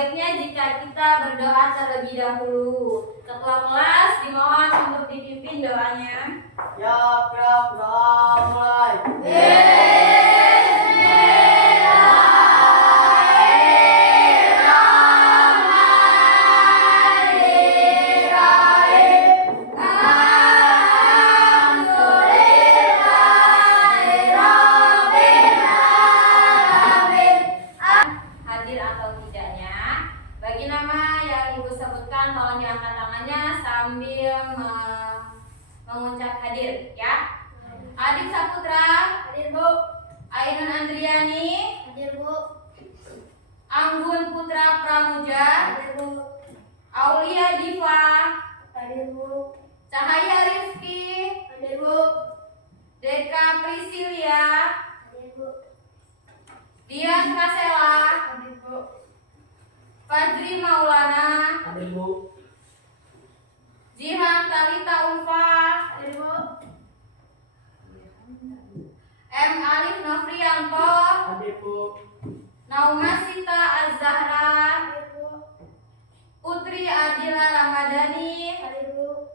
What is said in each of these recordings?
baiknya jika kita berdoa terlebih dahulu. Ketua kelas dimohon untuk dipimpin doanya. Siap, mulai. Hadir atau tidaknya. Bagi nama yang Ibu sebutkan tolong diangkat tangannya sambil mengucap hadir ya. Adit Saputra, hadir Bu. Ainun Andriani, hadir Bu. Anggun Putra Pramuja, hadir Bu. Aulia Diva, hadir Bu. Cahaya Rifki, hadir Bu. Deka Priscilia, hadir Bu. Dian Kasela, hadir Bu. Fadri Maulana, Hadir Bu. Jihan Talita Ulfa, hadir Bu. M. Alif Nofrianto, Hadir Bu. Nauma Sita Az-Zahra, hadir Bu. Putri Adila Ramadhani, hadir Bu.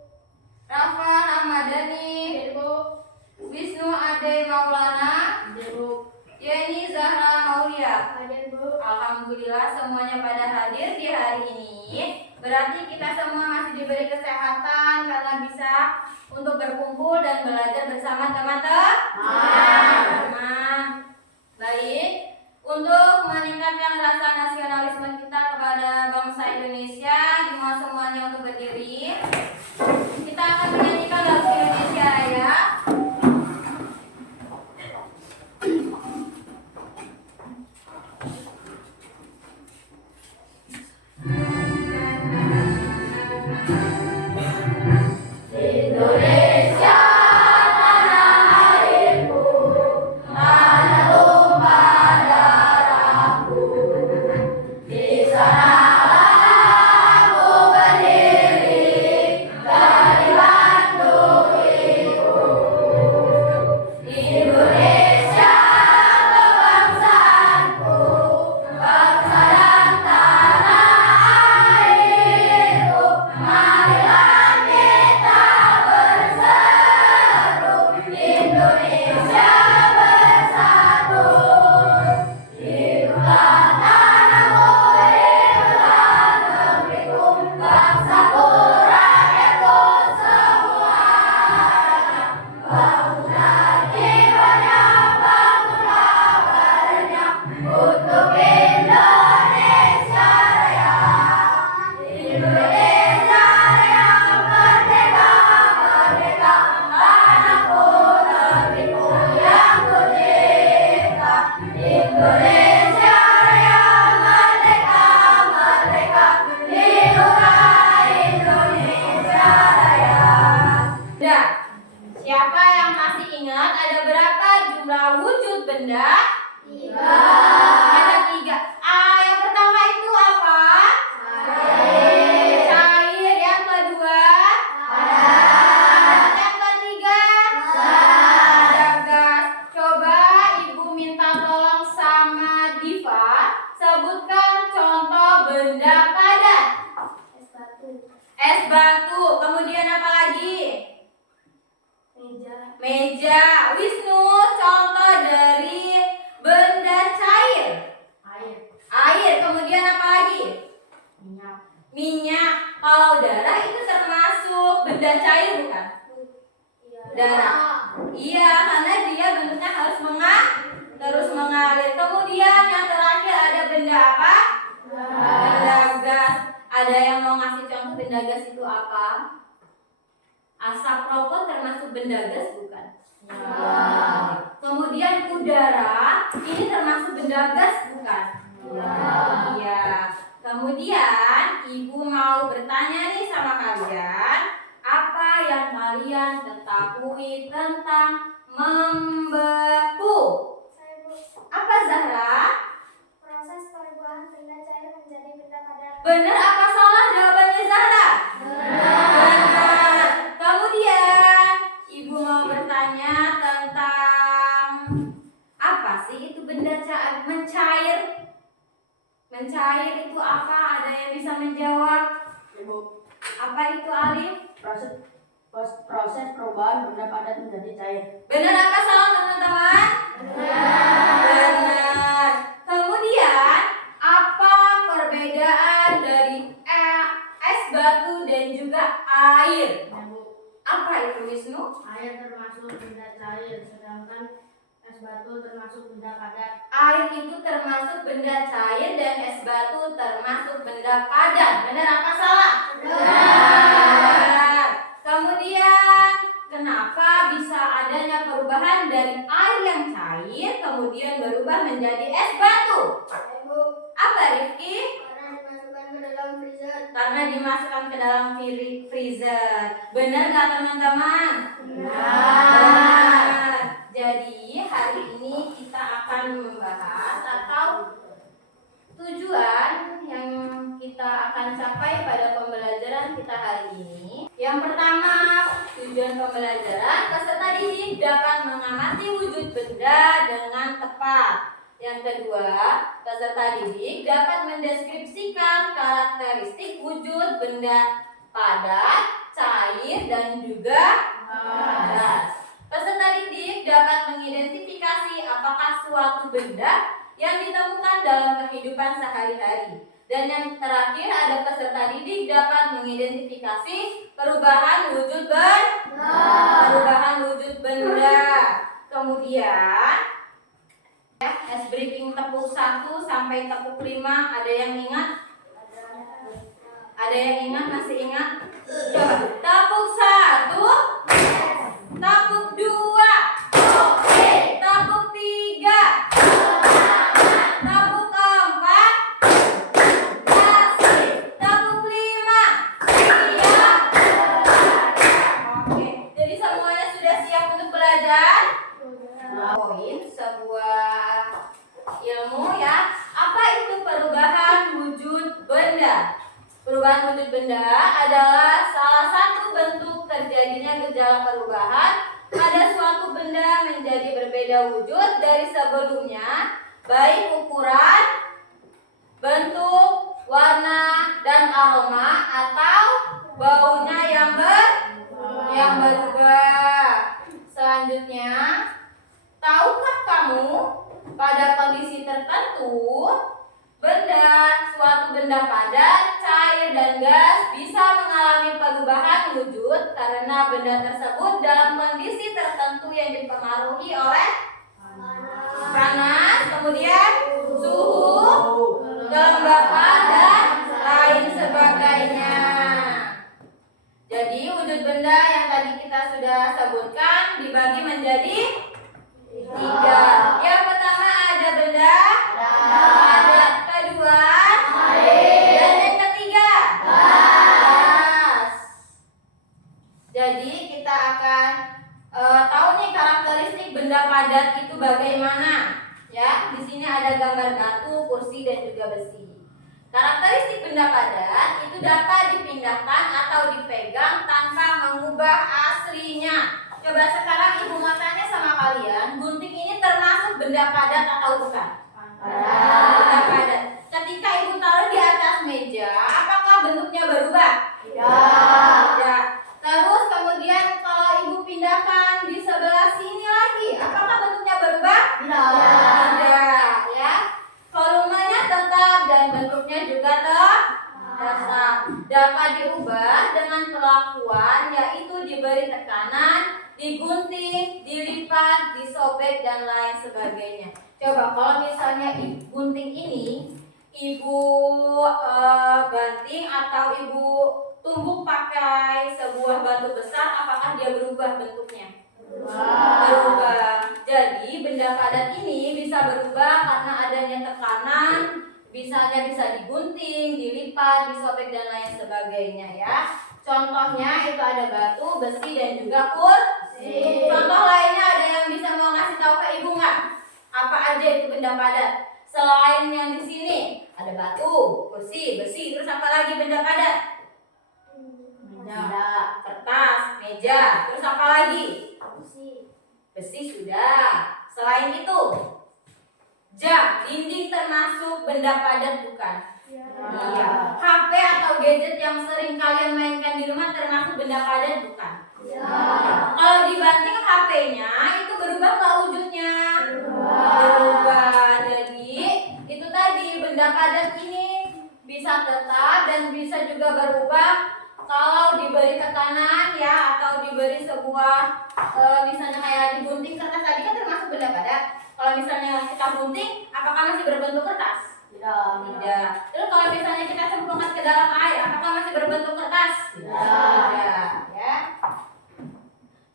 Rafa Ramadhani, hadir Bu. Wisnu Ade Maulana, Hadir Bu. Yeni Zahra Maulia, Hadir Bu. Alhamdulillah semuanya pada hadir di hari ini. Berarti kita semua masih diberi kesehatan karena bisa untuk berkumpul dan belajar bersama teman-teman. Baik, untuk meningkatkan rasa nasionalisme kita kepada bangsa Indonesia, dimohon semuanya untuk berdiri. Kita akan menyanyikan lagu Indonesia Raya. Indonesia tanah airku, tanah tumpah darahku. Di sanalah aku berdiri dari Bandung itu. Indonesia kebangsaanku, bangsa dan tanah airku. Marilah kita berseru, Indonesia bersatu. Hiduplah tanahku, hiduplah negeriku, bangsaku, rakyatku semuanya. Bangunlah jiwanya, bangunlah badannya untuk Indonesia Raya. Indonesia Raya merdeka, merdeka, tanahku, negeriku yang tercinta. Indonesia Raya merdeka, merdeka, hiduplah Indonesia Raya. Nah, siapa yang masih ingat ada berapa jumlah wujud benda? 3. Ada 3. Yang pertama itu apa? Cair. Yang kedua? Padat. Yang ketiga? Ada gas. Coba Ibu minta tolong sama Diva, sebutkan contoh benda padat. Es batu. Es batu. Kemudian apa lagi? Meja. Meja. Wisnu, contoh dari benda cair. Air. Air. Kemudian apa lagi? Minyak. Minyak. Kalau darah itu termasuk benda cair bukan? Iya. Darah. Iya, karena dia bentuknya harus terus mengalir. Kemudian yang terakhir ada benda apa? Benda gas. Ada yang mau ngasih contoh benda gas itu apa? Asap rokok termasuk benda gas bukan? Kemudian udara ini termasuk benda gas bukan? Iya. Kemudian Ibu mau bertanya nih sama kalian, apa yang kalian ketahui tentang membeku? Saya Bu. Apa Zahra? Proses perubahan benda cair menjadi benda padat. Benar apa salah jawabannya Zahra? Benar. Kemudian Ibu mau bertanya tentang apa sih itu benda mencair? Mencair itu itu apa? Ada yang bisa menjawab? Ibu. Apa itu, Alif? Proses perubahan benda padat menjadi cair. Benar apa salah, teman-teman? Benar. Kemudian, apa perbedaan dari es batu dan juga air? Ibu. Apa itu, Wisnu? Air termasuk benda cair, sedangkan es batu termasuk benda padat. Air itu termasuk benda cair dan es batu termasuk benda padat. Benar apa salah? Benar. Kemudian, kenapa bisa adanya perubahan dari air yang cair kemudian berubah menjadi es batu? Ibu, Apa, Rifki? karena dimasukkan ke dalam freezer. Karena dimasukkan ke dalam freezer. Benar nggak, teman-teman? Benar. Jadi hari ini kita akan membahas atau tujuan yang kita akan capai pada pembelajaran kita hari ini. Yang pertama, tujuan pembelajaran peserta didik dapat mengamati wujud benda dengan tepat. Yang kedua, peserta didik dapat mendeskripsikan karakteristik wujud benda padat, cair, dan juga gas. Peserta didik dapat mengidentifikasi apakah suatu benda yang ditemukan dalam kehidupan sehari-hari. Dan yang terakhir, ada peserta didik dapat mengidentifikasi perubahan wujud benda. Kemudian es briefing tepuk 1 sampai tepuk 5, ada yang ingat? Ada yang ingat? Masih ingat? Coba. Tepuk 1, tepuk 2, tepuk 3, tepuk 4, kasih, tepuk 5. Siap? Oke, jadi semuanya sudah siap untuk belajar? Poin sebuah ilmu ya. Apa itu perubahan wujud benda? Perubahan wujud benda adalah salah satu bentuk terjadinya gejala perubahan pada suatu benda menjadi berbeda wujud dari sebelumnya, baik ukuran, bentuk, warna, dan aroma atau baunya yang berubah. Selanjutnya, tahukah kamu pada kondisi tertentu suatu benda padat, cair, dan gas bisa mengalami perubahan wujud karena benda tersebut dalam kondisi tertentu yang dipengaruhi oleh panas, kemudian suhu, kelembapan, dan lain sebagainya. Jadi wujud benda yang tadi kita sudah sebutkan dibagi menjadi 3. Yang pertama ada benda padat, kedua dan yang ketiga gas. Jadi kita akan tahu nih karakteristik benda padat itu bagaimana. Ya, di sini ada gambar batu, kursi, dan juga besi. Karakteristik benda padat itu dapat dipindahkan atau dipegang tanpa mengubah aslinya. Coba sekarang ibu mau tanya sama kalian, gunting ini termasuk benda padat atau bukan? Benda padat. Ketika ibu taruh di atas meja, apakah bentuknya berubah? Tidak. Terus kemudian kalau ibu pindahkan di sebelah sini lagi, apakah bentuknya berubah? Tidak. Ya. Volumenya tetap dan bentuknya juga tetap. Dapat diubah dengan perlakuan, yaitu diberi tekanan, digunting, dilipat, disobek, dan lain sebagainya. Coba kalau misalnya gunting ini ibu banting atau ibu tumbuk pakai sebuah batu besar, apakah dia berubah bentuknya? Berubah. Jadi benda padat ini bisa berubah karena adanya tekanan, bisa digunting, dilipat, disobek, dan lain sebagainya ya. Contohnya itu ada batu, besi, dan juga kursi. Contoh lainnya ada yang bisa mau ngasih tahu ke ibu nggak? Apa aja itu benda padat? Selain yang di sini ada batu, kursi, besi, terus apa lagi benda padat? Meja, kertas, meja, terus apa lagi? Besi sudah. Selain itu, jam, dinding termasuk benda padat bukan? Iya. HP atau gadget yang sering kalian mainkan di rumah termasuk benda padat bukan? Kalau dibanting HP-nya itu berubah nggak wujudnya? Berubah. Jadi itu tadi benda padat ini bisa tetap dan bisa juga berubah kalau diberi tekanan ya, atau diberi sebuah misalnya kayak digunting kertas tadi kan termasuk benda padat. Kalau misalnya kita gunting, apakah masih berbentuk kertas? Tidak. Terus kalau misalnya kita cemplungkan ke dalam air, apakah masih berbentuk kertas? Tidak. Ya.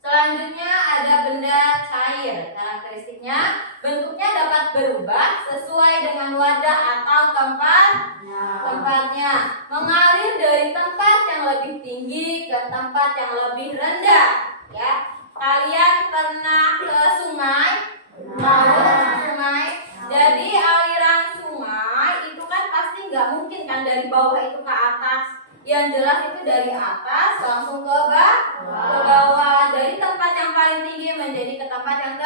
Selanjutnya ada benda cair. Karakteristiknya bentuknya dapat berubah sesuai dengan wadah atau tempatnya. Mengalir dari tempat yang lebih tinggi ke tempat yang lebih rendah. Ya. Kalian pernah ke sungai? Sungai. Jadi aliran sungai itu kan pasti nggak mungkin kan dari bawah itu ke atas. Yang jelas itu dari atas langsung ke bawah. Dari tempat yang paling tinggi menjadi ke tempat yang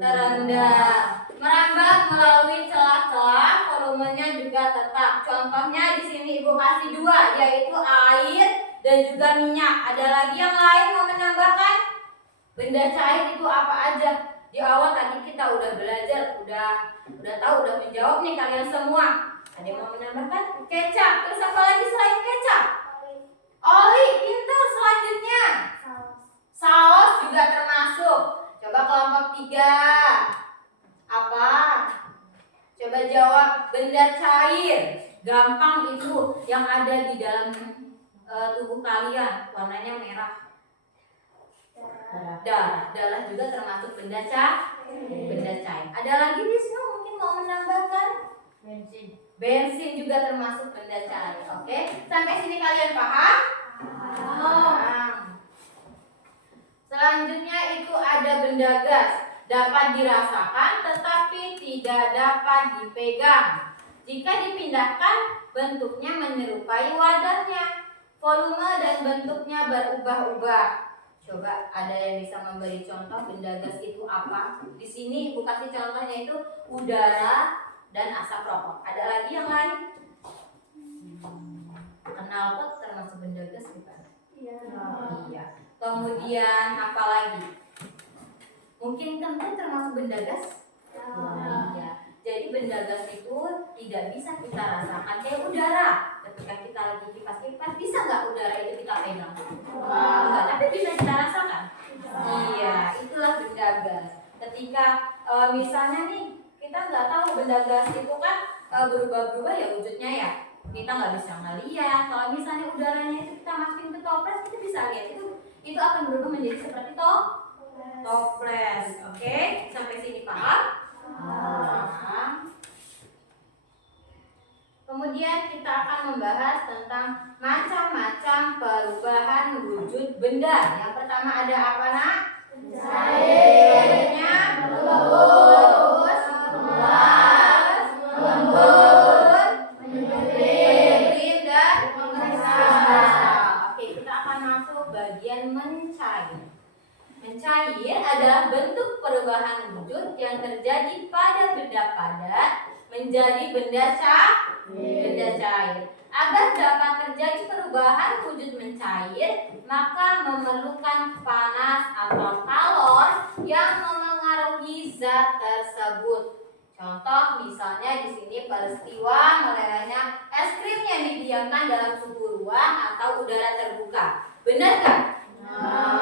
terendah. Merambat melalui celah-celah, volumenya juga tetap. Contohnya di sini Ibu kasih 2, yaitu air dan juga minyak. Ada lagi yang lain mau menambahkan? Benda cair itu apa aja? Di awal tadi kita udah belajar, udah tahu, udah menjawab nih kalian semua. Ada yang mau menambahkan? Kecap. Terus apa lagi selain kecap? Oli. Pintar. Selanjutnya saus juga termasuk. Coba kelompok 3. Apa? Coba jawab. Benda cair. Gampang itu yang ada di dalam tubuh kalian. Warnanya merah. Darah juga termasuk benda cair. Ada lagi di sini mungkin mau menambahkan? Bensin juga termasuk benda cair. Oke, sampai sini kalian paham? Paham. Selanjutnya itu ada benda gas. Dapat dirasakan tetapi tidak dapat dipegang. Jika dipindahkan, bentuknya menyerupai wadahnya. Volume dan bentuknya berubah-ubah. Coba ada yang bisa memberi contoh benda gas itu apa? Di sini Ibu kasih contohnya itu udara dan asap rokok. Ada lagi yang lain? Knalpot termasuk benda gas bukan? Iya. Kemudian apa lagi? Mungkin kentang termasuk benda gas? Iya. Jadi benda gas itu tidak bisa kita rasakan kayak udara. Ketika kita lagi kipas-kipas, bisa nggak udara itu kita pegang? Enggak, tapi bisa kita rasakan. Iya, itulah benda gas. Ketika misalnya nih kita nggak tahu benda gas itu kan berubah-berubah ya wujudnya ya. Kita nggak bisa ngeliat. Kalau misalnya udaranya itu kita masukin ke toples, kita bisa lihat itu akan berubah menjadi seperti toples. Oke, sampai sini paham? Paham. Kemudian kita akan membahas tentang macam-macam perubahan wujud benda. Yang pertama ada apa nak? Cairnya lembut, menyempit, dan membesar. Oke, kita akan masuk bagian mencair. Mencair adalah bentuk perubahan wujud yang terjadi pada benda padat menjadi benda cair. Agar dapat terjadi perubahan wujud mencair, maka memerlukan panas atau kalor yang memengaruhi zat tersebut. Contoh misalnya di sini peristiwa melelehnya es krim yang didiamkan dalam suhu ruang atau udara terbuka. Benar kan?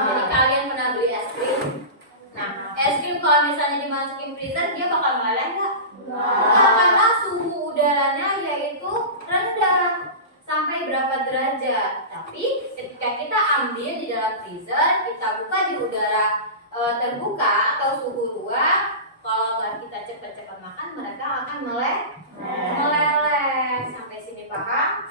Jadi kalian pernah beli es krim? Nah, es krim kalau misalnya dimasukin freezer dia bakal meleleh nggak? Karena suhu udaranya yaitu rendah sampai berapa derajat. Tapi ketika kita ambil di dalam freezer, kita buka di udara terbuka atau suhu ruang, kalau nggak kita cepat-cepat makan, mereka akan meleleh. Sampai sini paham?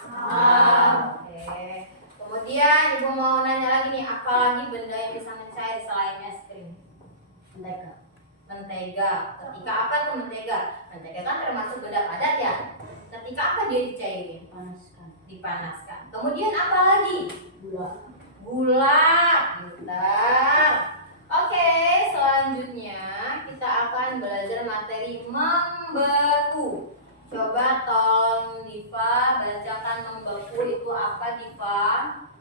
Oke. Kemudian Ibu mau nanya lagi nih, apa lagi benda yang bisa mencair selain es krim? Mentega. Ketika apa tuh mentega? Mentega kan termasuk benda padat ya. Ketika apa dia dicairin? Dipanaskan. Kemudian apa lagi? Gula. Bentar. Oke, selanjutnya kita akan belajar materi membeku. Coba tolong Diva bacakan membeku itu apa, Diva?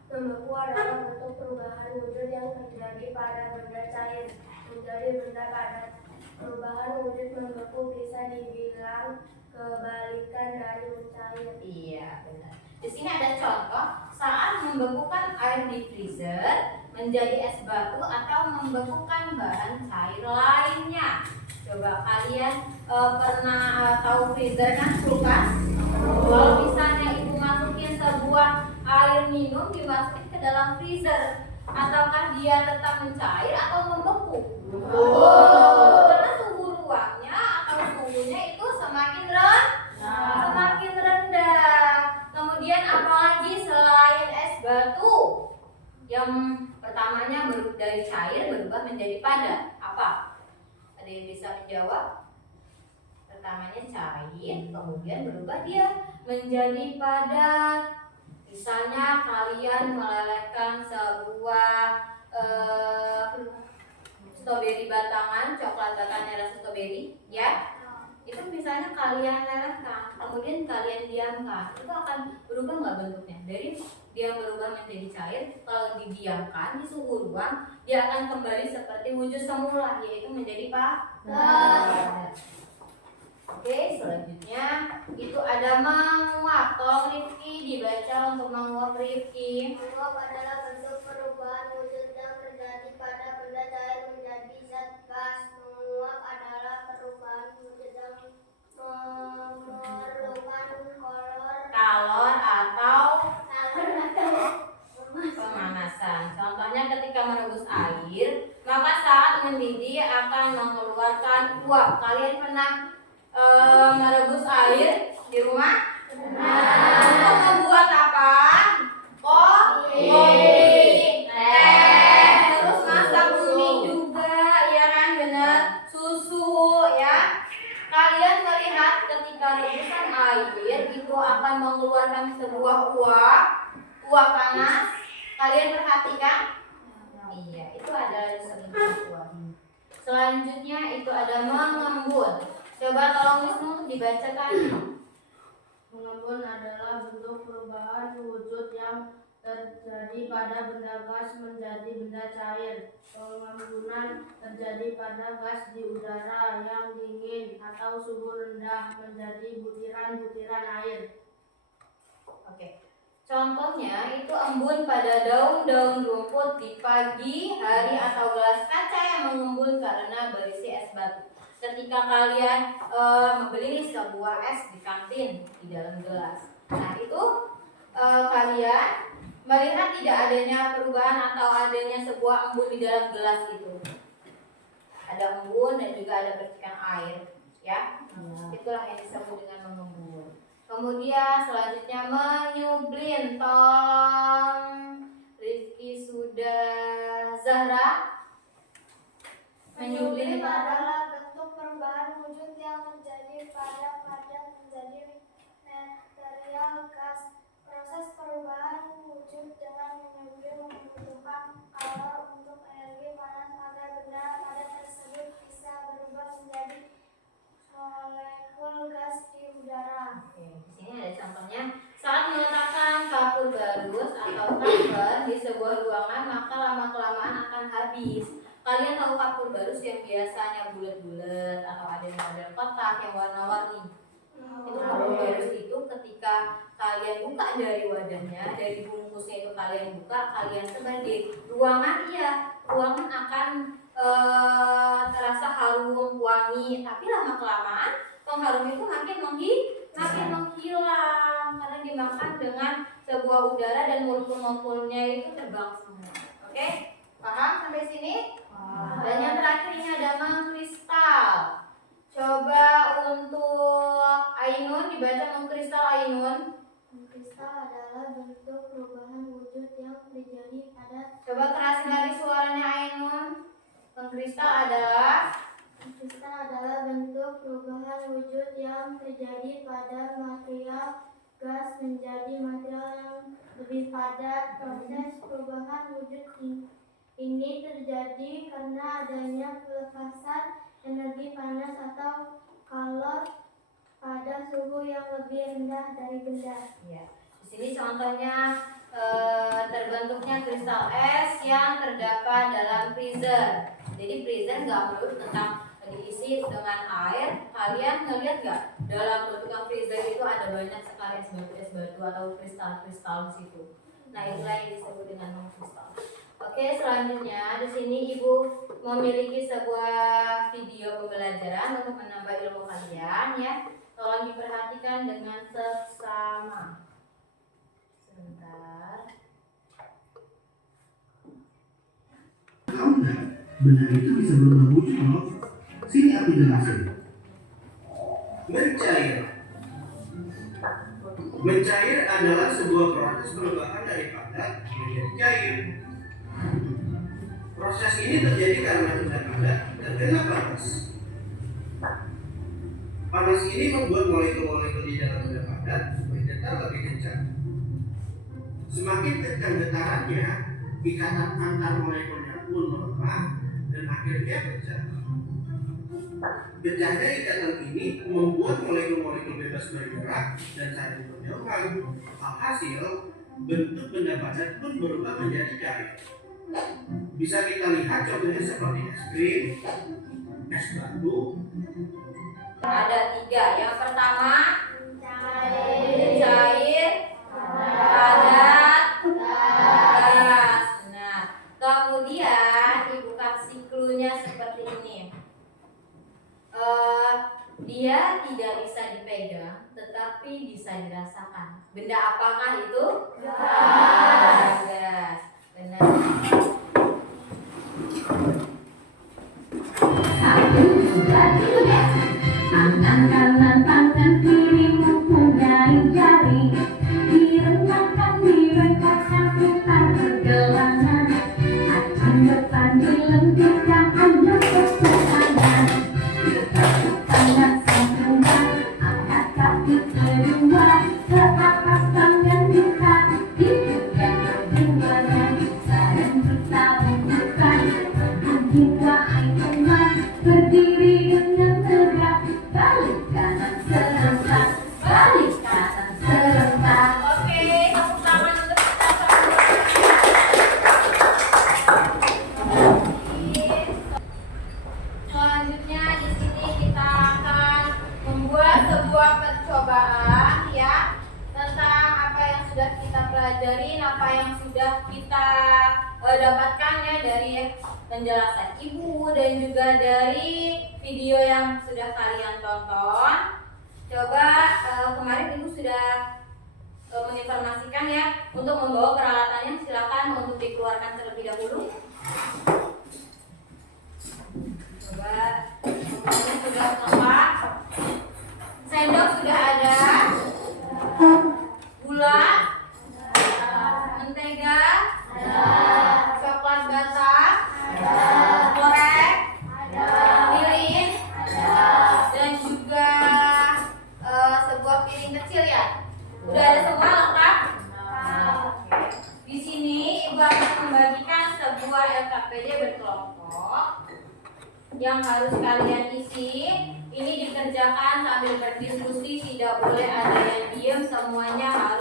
Membeku adalah bentuk perubahan wujud yang terjadi pada benda cair menjadi benda padat. Perubahan wujud membeku bisa dibilang kebalikan dari mencair. Iya, benar. Di sini ada contoh saat membekukan air di freezer menjadi es batu atau membekukan bahan cair lainnya. Coba kalian pernah tahu freezer kan, kulkas? Kalau misalnya ibu masukin sebuah air minum dimasukin ke dalam freezer, ataukah dia tetap mencair atau membeku? Karena suhu ruangnya atau suhunya itu semakin rendah. Kemudian apalagi selain es batu yang pertamanya dari cair berubah menjadi padat, apa? Ada yang bisa menjawab? Pertamanya cair, kemudian berubah dia menjadi padat. Misalnya kalian melelehkan sebuah stroberi batangan, coklat batangan rasa stroberi, ya. Itu misalnya kalian lelehkan, kemudian kalian diamkan, itu akan berubah nggak bentuknya? Dari dia berubah menjadi cair, kalau didiamkan di suhu ruang, dia akan kembali seperti wujud semula, yaitu menjadi padat. Oke, selanjutnya itu ada menguap. Tolong Rifki dibaca untuk menguap, Rifki. Menguap adalah bentuk perubahan wujud yang terjadi pada benda cair menjadi zat gas. Menguap adalah perubahan wujud yang memerlukan Kalor atau pemanasan. Contohnya ketika merebus air, maka saat mendidih akan mengeluarkan uap. Kalian pernah merebus air di rumah? Untuk membuat apa? Kopi, teh, terus masak mie juga, ya kan, benar, susu, ya. Kalian melihat ketika rebusan air itu akan mengeluarkan sebuah uap panas. Kalian perhatikan? Iya, itu adalah disebut uap. Selanjutnya itu ada mengembun. Coba tolong Wisnu dibacakan. Mengembun adalah bentuk perubahan wujud yang terjadi pada benda gas menjadi benda cair. Pengembunan terjadi pada gas di udara yang dingin atau suhu rendah menjadi butiran-butiran air. Oke. Contohnya itu embun pada daun-daun rumput di pagi hari atau gelas kaca yang mengembun karena berisi es batu. Ketika kalian membeli sebuah es di kantin di dalam gelas, nah itu kalian melihat tidak adanya perubahan atau adanya sebuah embun di dalam gelas itu. Ada embun dan juga ada percikan air, ya. Itulah yang disebut dengan mengembun. Kemudian selanjutnya menyublin. Tolong Rifki sudah, Zahra. Menyublin adalah bentuk perubahan wujud yang terjadi pada padat menjadi material gas. Proses perubahan wujud dengan menyublim membutuhkan kalor untuk energi panas agar benda padat tersebut bisa berubah menjadi molekul gas di udara. Oke, di sini ada contohnya. Saat meletakkan kapur barus atau cover di sebuah ruangan, maka lama-kelamaan akan habis. Kalian tahu kapur barus yang biasanya bulat-bulat atau ada model kotak yang warna-warni. Itu kapur barus itu ketika kalian buka dari wadahnya, dari bungkusnya itu kalian buka, kalian sebar di ruangan, ruangan akan terasa harum, wangi. Tapi lama-kelamaan pengharum itu makin menghilang karena dimakan dengan sebuah udara dan molekul-molekulnya itu terbang semua. Oke? Paham sampai sini? Dan yang terakhir ini ada mengkristal. Coba untuk Ainun dibaca mengkristal, Ainun. Mengkristal adalah bentuk perubahan wujud yang terjadi pada Coba kerasin lagi suaranya Ainun. Mengkristal adalah bentuk perubahan wujud yang terjadi pada material gas menjadi material yang lebih padat. Proses perubahan wujud ini terjadi karena adanya pelepasan energi panas atau kalor pada suhu yang lebih rendah dari benda. Ya. Di sini contohnya terbentuknya kristal es yang terdapat dalam freezer. Jadi freezer nggak melulu tentang diisi dengan air. Kalian ngeliat nggak dalam bentukan freezer itu ada banyak sekali es batu atau kristal-kristal di situ. Nah itulah yang disebut dengan kristal. Oke, selanjutnya di sini Ibu memiliki sebuah video pembelajaran untuk menambah ilmu kalian ya. Tolong diperhatikan dengan seksama. Sebentar. Tahu nggak, benda itu bisa berubah wujud loh. Sini aku jelasin. Mencair. Mencair adalah sebuah proses perubahan dari padat menjadi cair. Proses ini terjadi karena benda padat terkena panas. Panas ini membuat molekul-molekul di dalam benda padat bergetar lebih kencang. Semakin kencang getarannya, ikatan antar molekulnya pun melemah dan akhirnya pecah. Pecahnya ikatan ini membuat molekul-molekul bebas bergerak dan saling berjauhan. Alhasil, bentuk benda padat pun berubah menjadi cair. Bisa kita lihat contohnya seperti es krim, es batu. Ada 3. Yang pertama cair, padat, gas. Nah, kemudian Ibu kasih clue-nya seperti ini. Dia tidak bisa dipegang, tetapi bisa dirasakan. Benda apakah itu? Gas. Benar. Tangan kanan, tangan kiri mempunyai jari. Direntangkan, direngkakkan, putar pergelangan. Acung depan dilentikan, anda ke kanan. Dekat tangan sempurna, angkat kaki kedua. Ke atas tangan buka, dibuka keduanya. Dan kita bukan angin wahai teman. Berdiri dengan tegak. Balik kanan serentak, balik kanan serentak. Oke, tepuk tangan untuk kita semua. Selanjutnya di sini kita akan membuat sebuah percobaan ya tentang apa yang sudah kita pelajarin, apa yang sudah kita dapatkan ya dari penjelasan Ibu dan juga dari video yang sudah kalian tonton. Coba kemarin Ibu sudah menginformasikan ya untuk membawa peralatannya, silakan untuk dikeluarkan terlebih dahulu. Coba semuanya sudah lengkap. Sendok sudah ada, gula, mentega, coklat bata, korek, lilin, dan juga sebuah piring kecil ya. Udah ada semua lengkap. Di sini Ibu akan membagikan sebuah LKPD berkelompok yang harus kalian isi. Ini dikerjakan sambil berdiskusi, tidak boleh ada yang diem, semuanya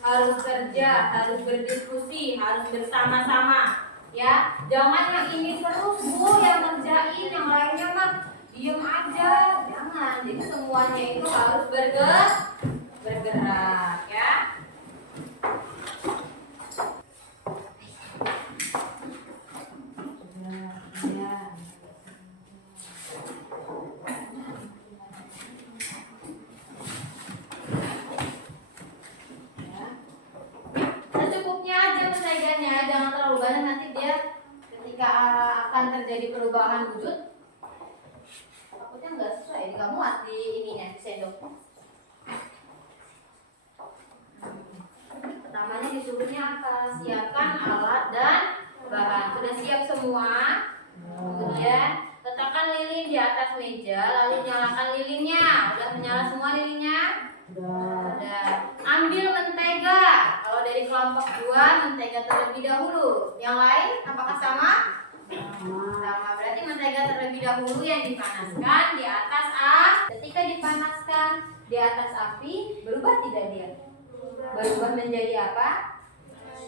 harus kerja, harus berdiskusi, harus bersama-sama. Ya, jangan yang ini terus Bu yang ngerjain, yang lainnya mah diem aja, jangan. Jadi semuanya itu harus bergerak ya. Secukupnya aja menteganya, jangan terlalu banyak, nanti dia ketika akan terjadi perubahan wujud takutnya nggak sesuai, nggak muat di ininya, di sendok. Pertamanya disuruhnya apa? Siapkan alat dan bahan. Sudah siap semua? Kemudian letakkan lilin di atas meja, lalu nyalakan lilinnya. Udah menyala semua lilinnya? Udah. Ambil mentega. Kalau dari kelompok 2, mentega terlebih dahulu. Yang lain apakah sama? Sama. Berarti mentega terlebih dahulu yang dipanaskan di atas api. Ketika dipanaskan di atas api, berubah tidak dia? Berubah menjadi apa?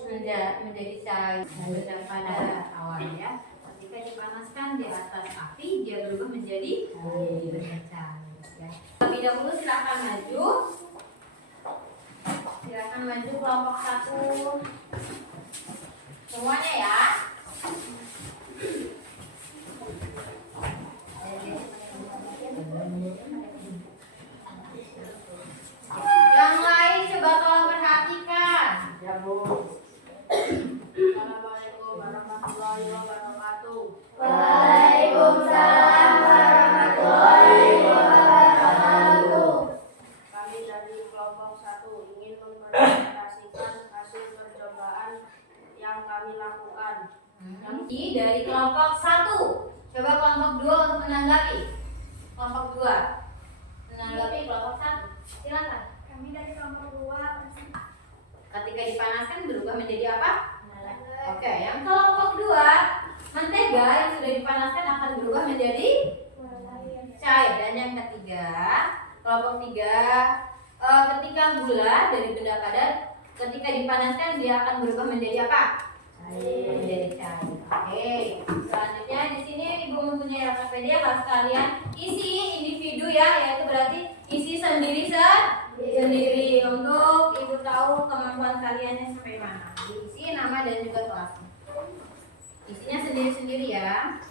Menjadi cair. Benda pada awalnya, ketika dipanaskan di atas api, dia berubah menjadi benda cair. Ya. Terlebih dahulu silakan maju. Silakan maju kelompok 1. Semuanya ya. Yang lain coba tolong perhatikan. Assalamualaikum warahmatullahi wabarakatuh. Waalaikumsalam warahmatullahi wabarakatuh. Kami dari kelompok 1 ingin mempresentasikan hasil percobaan yang kami lakukan. Dari kelompok 1. Coba kelompok 2 untuk menanggapi. Kelompok 2 menanggapi kelompok 1. Silakan. Kami dari kelompok 2. Ketika dipanaskan berubah menjadi apa? Oke, yang kelompok 2, mentega yang sudah dipanaskan akan berubah menjadi cair. Dan yang ketiga, kelompok 3, ketika gula dari benda padat ketika dipanaskan dia akan berubah menjadi apa? Menjadi cair. Oke. Selanjutnya di sini Ibu mempunyai Rapapedia, kelas kalian isi individu ya, yaitu berarti isi sendiri sendiri untuk Ibu tahu kemampuan kaliannya sampai mana. Diisi nama dan juga kelasnya. Isinya sendiri-sendiri ya.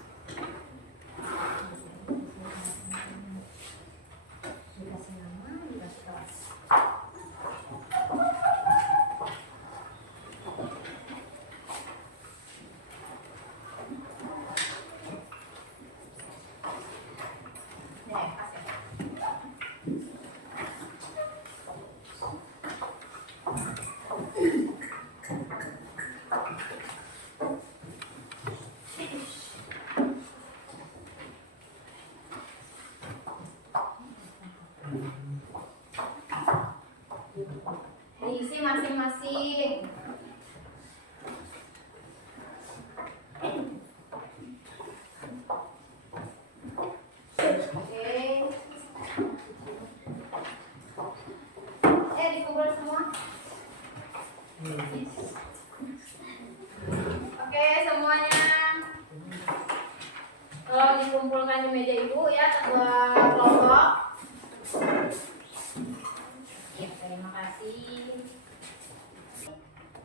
Dikasih nama, dikasih kelas. Diisi masing-masing. Oke. Dikumpul semua. Oke, semuanya. Tolong dikumpulkan di meja Ibu ya, ketua kelompok. Ya, terima kasih.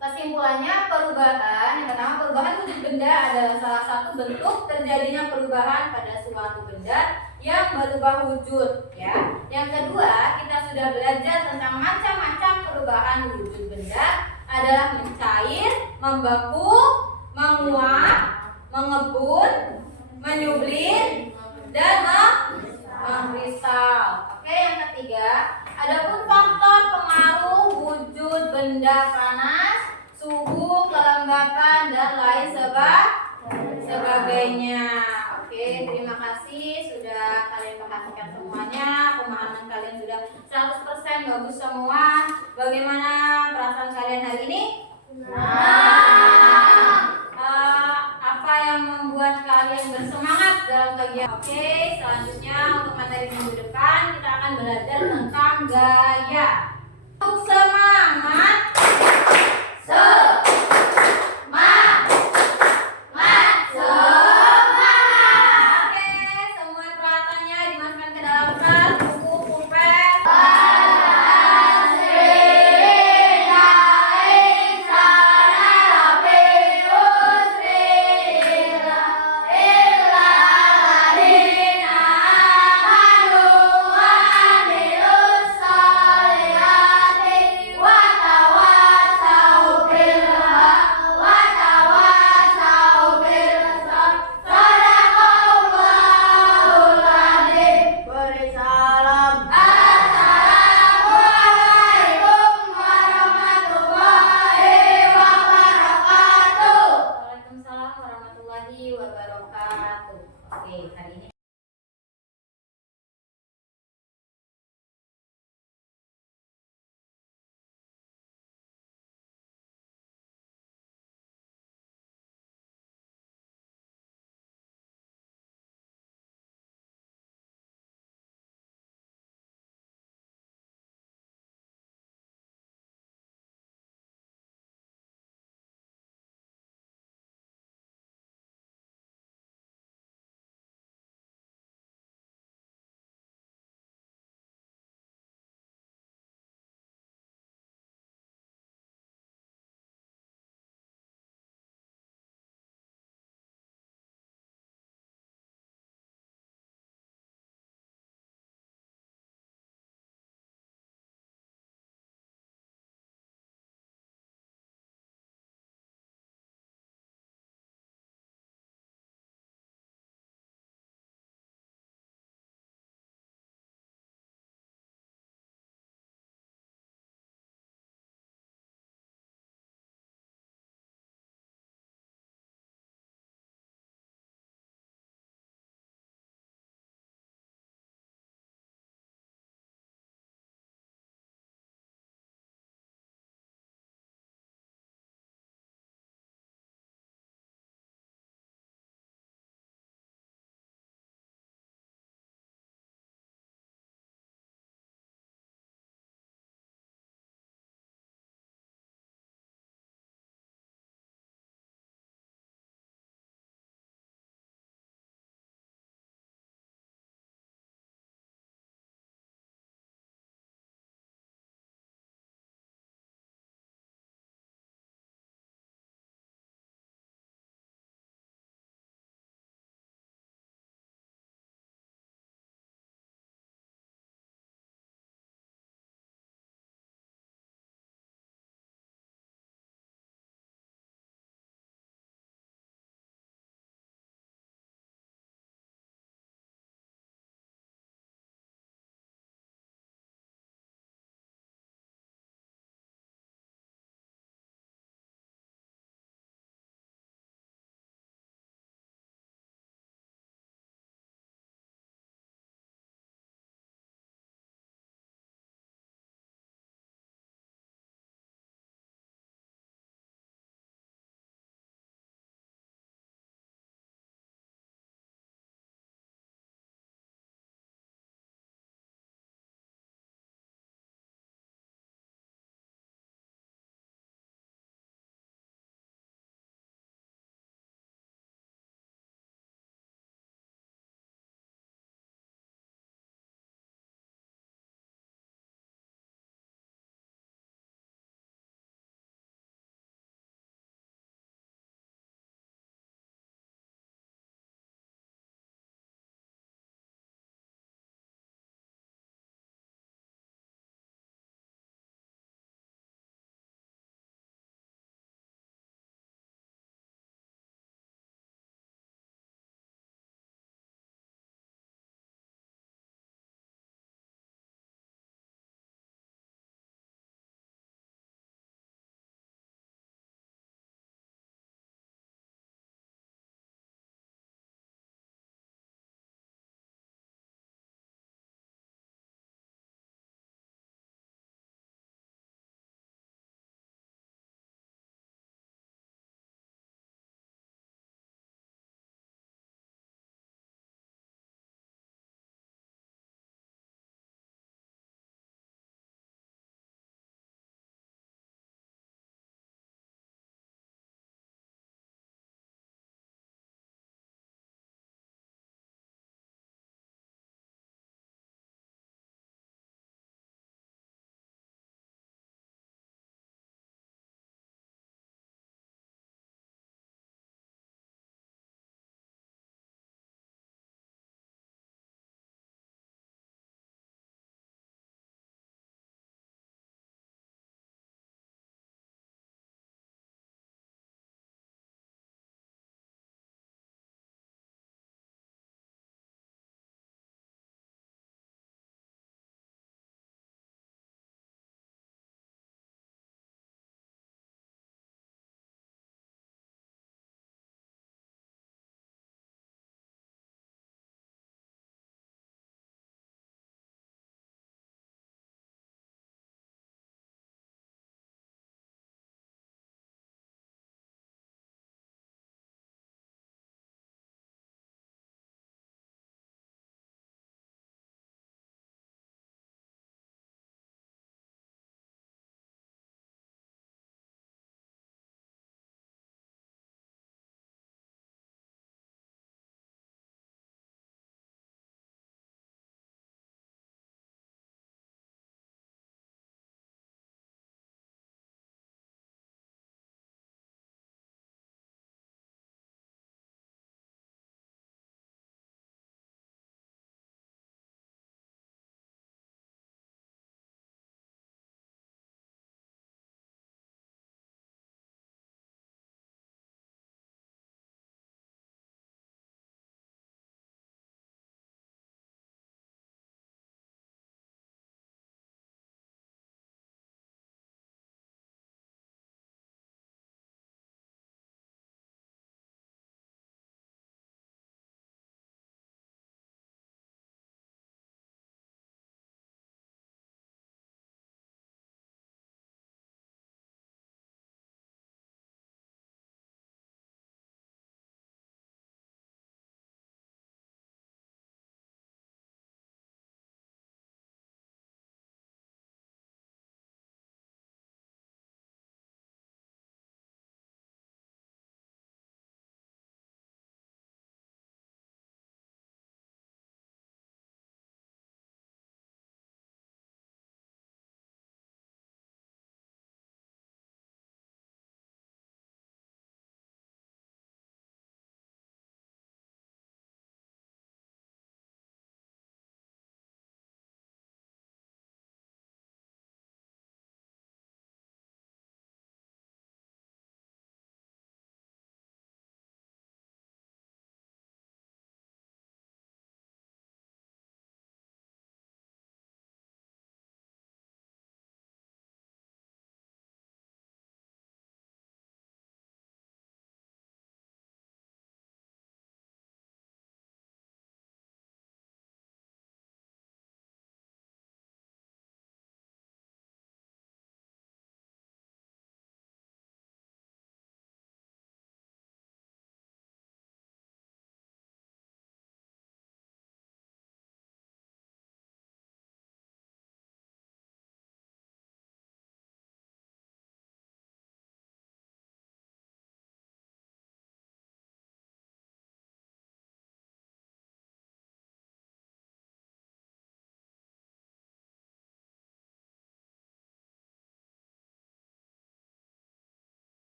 Kesimpulannya perubahan, yang pertama perubahan wujud benda adalah salah satu bentuk terjadinya perubahan pada suatu benda yang berubah wujud ya. Yang kedua, kita sudah belajar tentang macam-macam perubahan wujud benda adalah mencair, membeku, menguap, mengebun, menyublim, dan mengkristal. Oke, yang ketiga, adapun faktor pengaruh wujud benda panas, suhu, kelembapan, dan lain sebagainya. Oke, terima kasih sudah kalian perhatikan semuanya. Pemahaman kalian sudah 100% bagus semua. Bagaimana perasaan kalian hari ini?